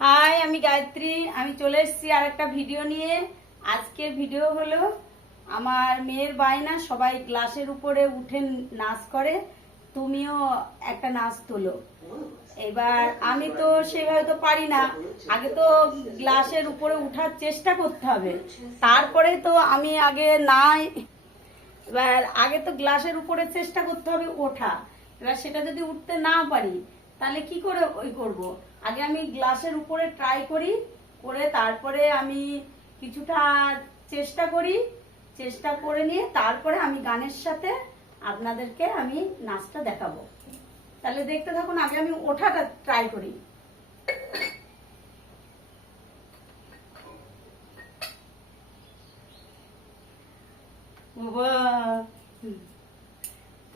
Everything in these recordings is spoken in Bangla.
হাই, আমি গায়ত্রী। আমি চলে এসেছি আর একটা ভিডিও নিয়ে। আজকের ভিডিও হলো আমার মেয়ের বায়না, সবাই গ্লাসের উপরে উঠে নাচ করে, তুমিও একটা নাচ তোলো। এবার আমি তো সেভাবে তো পারি না, আগে তো গ্লাসের উপরে উঠার চেষ্টা করতে হবে, তারপরে তো আমি আগে নাই। এবার আগে তো গ্লাসের উপরে চেষ্টা করতে হবে ওঠা। এবার সেটা যদি উঠতে না পারি তাহলে কি করে করব। আগে আমি গ্লাসের উপরে ট্রাই করি, করে তারপরে আমি কিছুটা চেষ্টা করি, চেষ্টা করে নিয়ে তারপরে আমি গানের সাথে আপনাদেরকে আমি নাচটা দেখাবো। তাহলে দেখতে থাকুন, আগে আমি ওঠাটা ট্রাই করি। বাবা,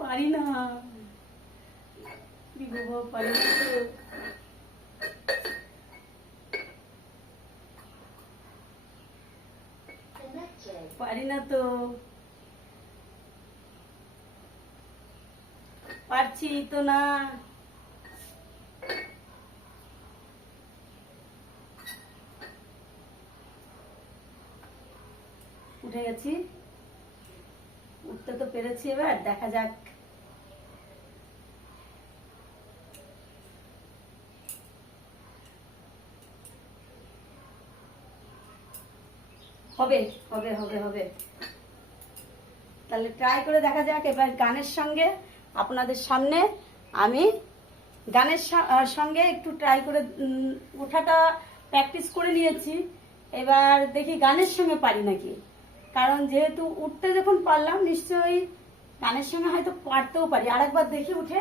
পারি না, বাবা পারি না তো। পারি না তো, পারছি তো না। উঠে গেছি, উঠতে তো পেরেছি, এবার দেখা যাক। হবে হবে হবে হবে, তাহলে ট্রাই করে দেখা যাক। এবার গানের সঙ্গে আপনাদের সামনে আমি গানের সঙ্গে একটু ট্রাই করে ওঠাটা প্র্যাকটিস করে নিয়েছি। এবার দেখি গানের সঙ্গে পারি নাকি, কারণ যেহেতু উঠতে যখন পারলাম নিশ্চয়ই গানের সঙ্গে হয়তো পারতেও পারি। আরেকবার দেখি উঠে,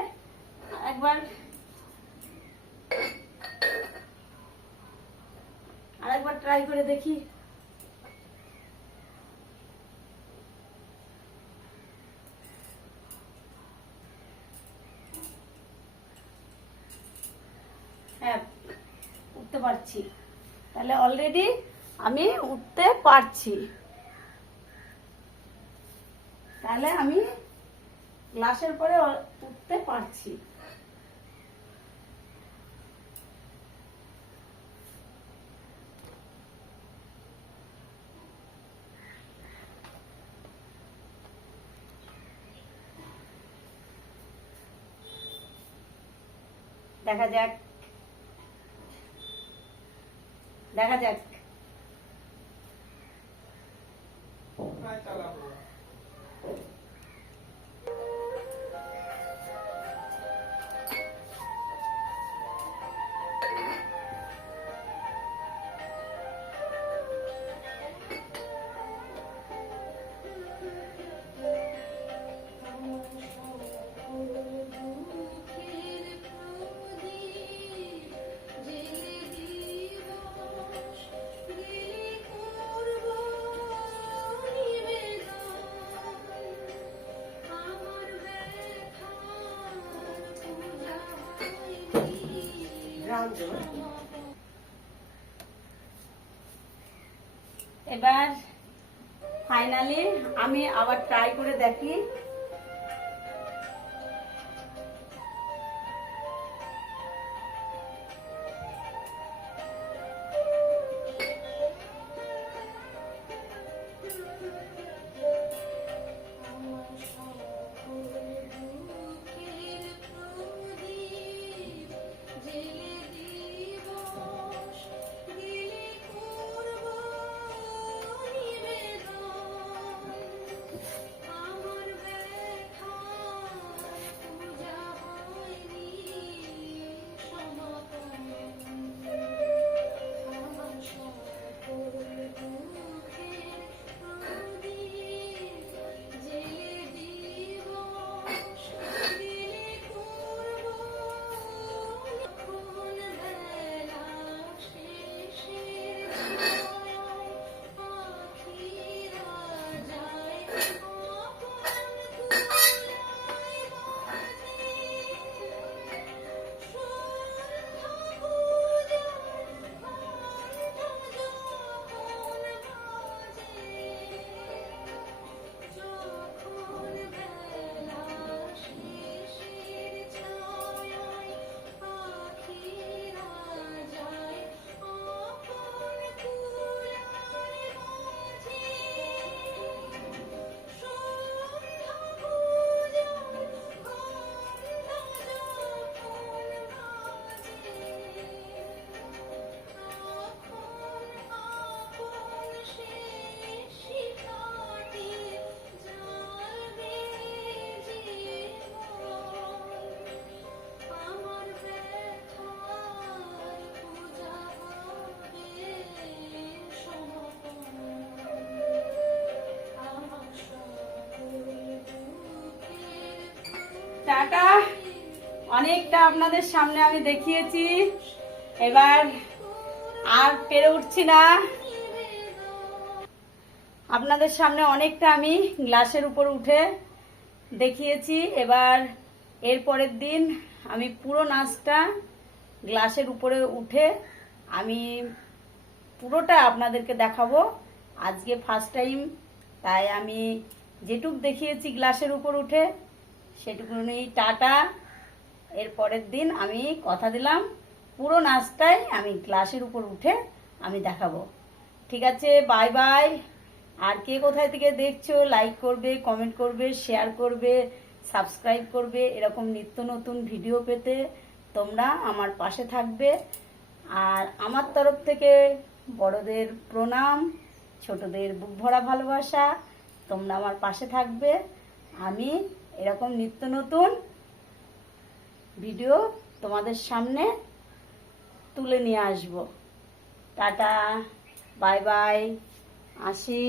আরেকবার ট্রাই করে দেখি। হ্যাঁ, উঠতে পারছি, তাহলে অলরেডি আমি উঠতে পারছি। তাহলে আমি গ্লাসের পরে উঠতে পারছি। দেখা যাক, দেখা যাক। এবার ফাইনালি আমি আবার ট্রাই করে দেখি। টাটা। অনেকটা আপনাদের সামনে আমি দেখিয়েছি, এবার আর পেরে উঠছি না। আপনাদের সামনে অনেকটা আমি গ্লাসের উপর উঠে দেখিয়েছি, এবার এর পরের দিন আমি পুরো নাচটা গ্লাসের উপরে উঠে আমি পুরোটা আপনাদেরকে দেখাবো। আজকে ফার্স্ট টাইম, তাই আমি যেটুক দেখিয়েছি গ্লাসের উপর উঠে সেটুকুনি টাটা। এর পরের দিন আমি কথা দিলাম পুরো নাচটাই আমি গ্লাসের উপর উঠে আমি দেখাবো। ঠিক আছে, বাই বাই। আর কে কোথায় থেকে দেখছো লাইক করবে, কমেন্ট করবে, শেয়ার করবে, সাবস্ক্রাইব করবে। এরকম নিত্য নতুন ভিডিও পেতে তোমরা আমার পাশে থাকবে। আর আমার তরফ থেকে বড়দের প্রণাম, ছোটদের বুক ভরা ভালোবাসা। তোমরা আমার পাশে থাকবে, আমি এরকম নিত্য নতুন ভিডিও তোমাদের সামনে তুলে নিয়ে আসব। টাটা, বাই বাই, আসি।